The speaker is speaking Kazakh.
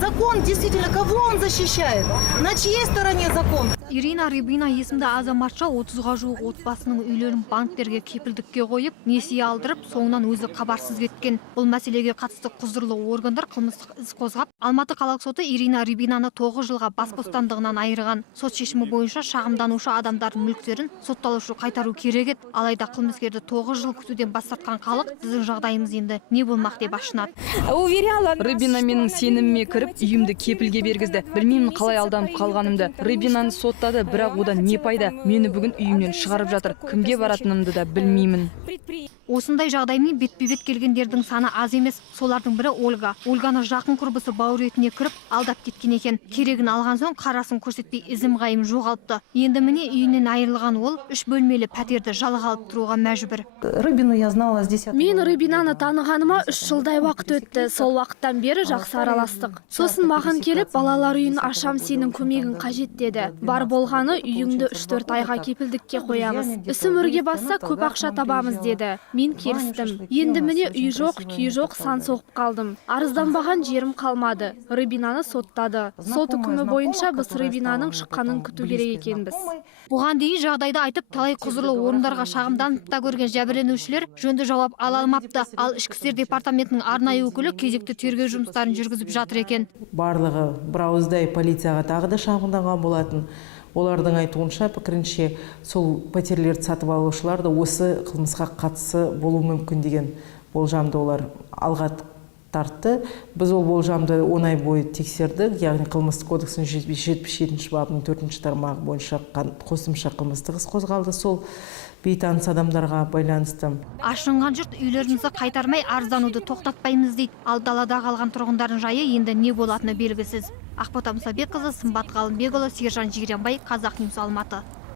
Закон действительно, кого он защищает? На чьей стороне закон? Ирина Рыбина есімді азаматша 30-ға жуық отбасының үйлерін банктерге кепілдікке қойып, несие алдырып, соңынан өзі хабарсыз кеткен. Бұл мәселеге қатысты құзырлы органдар қылмыстық іс қозғап, Алматы қалалық соты Ирина Рыбинаны 9 жылға бас бостандығынан айырған. Сот шешімі бойынша шағымданушы адамдардың мүліктерін сотталушы қайтару керек еді. Алайда қылмыскерді 9 жыл күтуден бас тартқан халық, біздің жағдайымыз енді не болмақ деп ашынады. Рыбина менің сеніміме кіріп, үйімді кепілге бергізді. Білмеймін қалай алданып қалғанымды. Рыбинаны соттады, бірақ одан не пайда? Мені бүгін үйімнен шығарып жатыр. Кімге баратынымды да білмеймін. Осындай жағдаймен бетпе-бет келгендердің саны аз емес. Солардың бірі Ольга. Ольганы жақын құрбысы бауыр етіне кіріп, алдап кеткен екен. Керегін алған соң қарасын көрсетпей ізім қайым жоғалыпты. Енді міне үйінен айырылған ол 3 бөлмелі пәтерді жалға алып тұруға мәжбүр. Рыбину я знала с 10. Мен Рыбинаны танығаныма 3 жылдай уақыт өтті. Сол уақыттан бері жақсы араластық. Сосын маған келіп, балалар үйін ашам, сенің көмегін қажет деді. Бар болғаны үйіңді 3-4 айға кепілдікке қоямыз. Ісім өрге басса көп ақша табамыз деді. Мен келістім. Енді міне үй жоқ, күй жоқ, сан соғып қалдым. Арызданбаған жерім қалмады. Рыбинаны соттады. Сот үкімі бойынша біз Рыбинаның шыққанын күту керек екенбіз. Бұған дейін жағдайды айтып, талай құзырлы орындарға шағымданып та көрген жәбірленушілер жөнді жауап ала алмапты. Ал ішкі істер департаментінің арнайы өкілі кезекті тергеу жұмыстарын жүргізіп жатыр екен. Барлығы бірауыздай полицияға тағы да шағымданған болатын. Олардың айтуынша, пікірінше, сол пәтерлерді сатып алушылар да осы қылмысқа қатысы болуы мүмкін деген болжамды олар алға тартты. Біз ол болжамды 10 ай бойы тексердік, яғни қылмыстық кодекстің 77 бабының 4 тармағы бойынша қосымша қылмыстық іс қозғалды сол бейтаныс адамдарға байланысты. Ашынған жұрт үйлерімізді қайтармай арыздануды тоқтатпаймыз дейді. Ал далада қалған тұрғындардың жайы енді не болатыны белгісіз. Ақбота Мұсабекқызы, Сымбат Ғалымбекұлы, Сержан Жиренбай, Қазақньюс, Алматы.